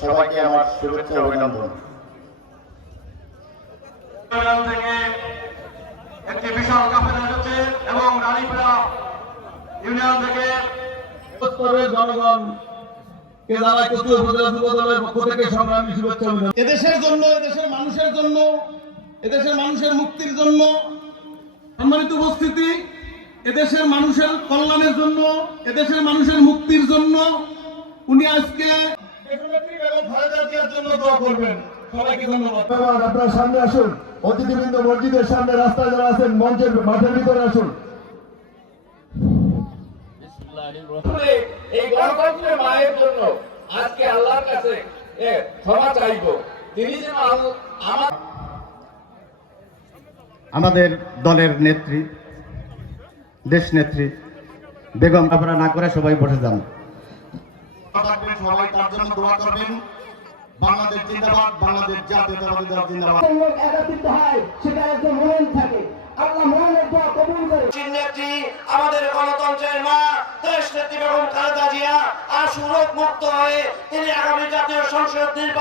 সবাইকে আমার শুভেচ্ছা অভিনন্দন থেকে একটি বিশাল কাফেলা এসেছে এবং রানীপুরা ইউনিয়ন থেকে জনগণ কে যারা কিছু উপজেলা যুব দলের পক্ষ থেকে সংগ্রামী শুভেচ্ছা অভিনন্দন। এদেশের জন্য এদেশের মানুষের জন্য এদেশের মানুষের মুক্তির জন্য সম্মানিত উপস্থিতি এদেশের মানুষের কল্যাণের জন্য এদেশের মানুষের মুক্তির জন্য উনি আজকে আপনার সামনে আসুন। অতিথিবৃন্দ মসজিদের সামনে রাস্তায় যারা আছেন মঞ্চের মাঠের ভিতরে আসুন। এই গণতন্ত্রের মায়ের জন্য আজকে আল্লাহর কাছে ক্ষমা চাইব। তিনি যেন আমার আমাদের দলের নেত্রী দেশ নেত্রী বেগম আপনারা না করে সবাই বসে যান। থাকবেন সবাই তার জন্য দোয়া করবেন। বাংলাদেশ জিন্দাবাদ বাংলাদেশ জাতীয়তাবাদী দল জিন্দাবাদ। লোক একত্রিত হয় সেটা একজন মহান থাকে। আল্লাহ মনের দোয়া কবুল করে। নেত্রী আমাদের গণতন্ত্রের মা দেশ নেত্রী বেগম খালেদা জিয়া আর সুরত মুক্ত হয়ে তিনি আগামী জাতীয় সংসদ নির্বাচন